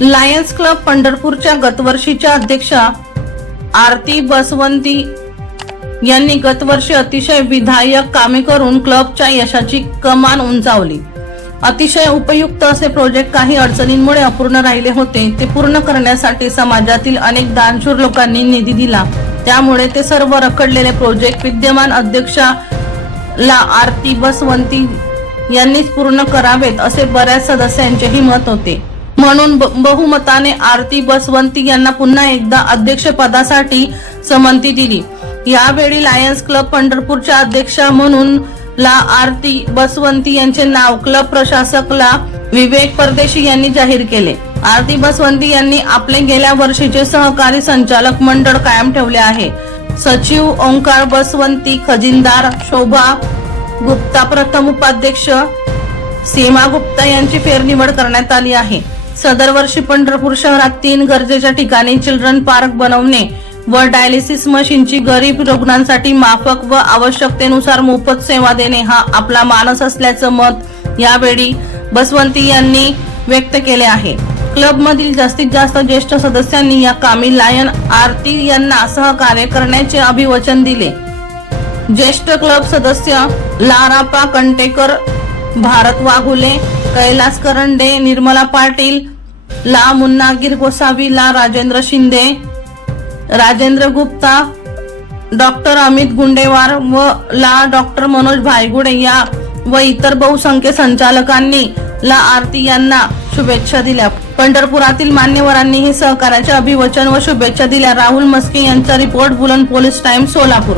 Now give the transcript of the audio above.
Lions club पंढरपूरच्या गतवर्षीच्या अध्यक्षा आरती बसवंती यांनी गतवर्षी अतिशय विधायक कामे करून क्लबच्या यशाची कमान उंचावली. अतिशय उपयुक्त असे प्रोजेक्ट काही अडचणींमुळे अपूर्ण राहिले होते. ते पूर्ण करण्यासाठी समाजातील अनेक दानशूर लोकांनी निधी दिला. त्यामुळे ते सर्व रखडलेले प्रोजेक्ट विद्यमान अध्यक्षाला आरती बसवंती यांनीच पूर्ण करावेत असे बऱ्याच सदस्यांचेही मत होते. म्हणून ब- बहुमताने आरती बसवंती यांना पुन्हा एकदा अध्यक्षपदासाठी समंती दिली. यावेळी लायन्स क्लब पंढरपूरच्या अध्यक्षा म्हणून ला आरती बसवंती यांचे नाव क्लब प्रशासकला विवेक परदेशी यांनी जाहीर केले. आरती बसवंती यांनी आपले गेल्या वर्षीचे सहकारी संचालक मंडळ कायम ठेवले आहे. सचिव ओंकार बसवंती खजिनदार शोभा गुप्ता प्रथम उपाध्यक्ष सीमा गुप्ता यांची फेरनिवड करण्यात आली आहे. सदर वर्षी पंढरपूर शहरात तीन गरजेच्या ठिकाणी चिल्ड्रन पार्क बनवणे व डायलिसिस मशीनची गरीब रुग्णांसाठी माफक व आवश्यकतेनुसार मोफत सेवा देणे हा आपला मानस असल्याचं मत यावेळी बसवंती यांनी व्यक्त केले आहे. क्लब मधील जास्तीत जास्त ज्येष्ठ सदस्यांनी या कामी लायन आरती यांना सहकार्य करण्याचे अभिवचन दिले. ज्येष्ठ क्लब सदस्य लारापा कंटेकर भारत वाघुले कैलास करंडे निर्मला पाटील ला मुन्नागीर गोसावी ला राजेंद्र शिंदे राजेंद्र गुप्ता डॉक्टर अमित गुंडेवार व ला डॉक्टर मनोज भायगुडे या व इतर बहुसंख्य संचालकांनी ला आरती यांना शुभेच्छा दिल्या. पंढरपुरातील मान्यवरांनीही सहकार्याचे अभिवचन व शुभेच्छा दिल्या. राहुल मस्के यांचा रिपोर्ट बुलंद पोलीस टाइम सोलापूर.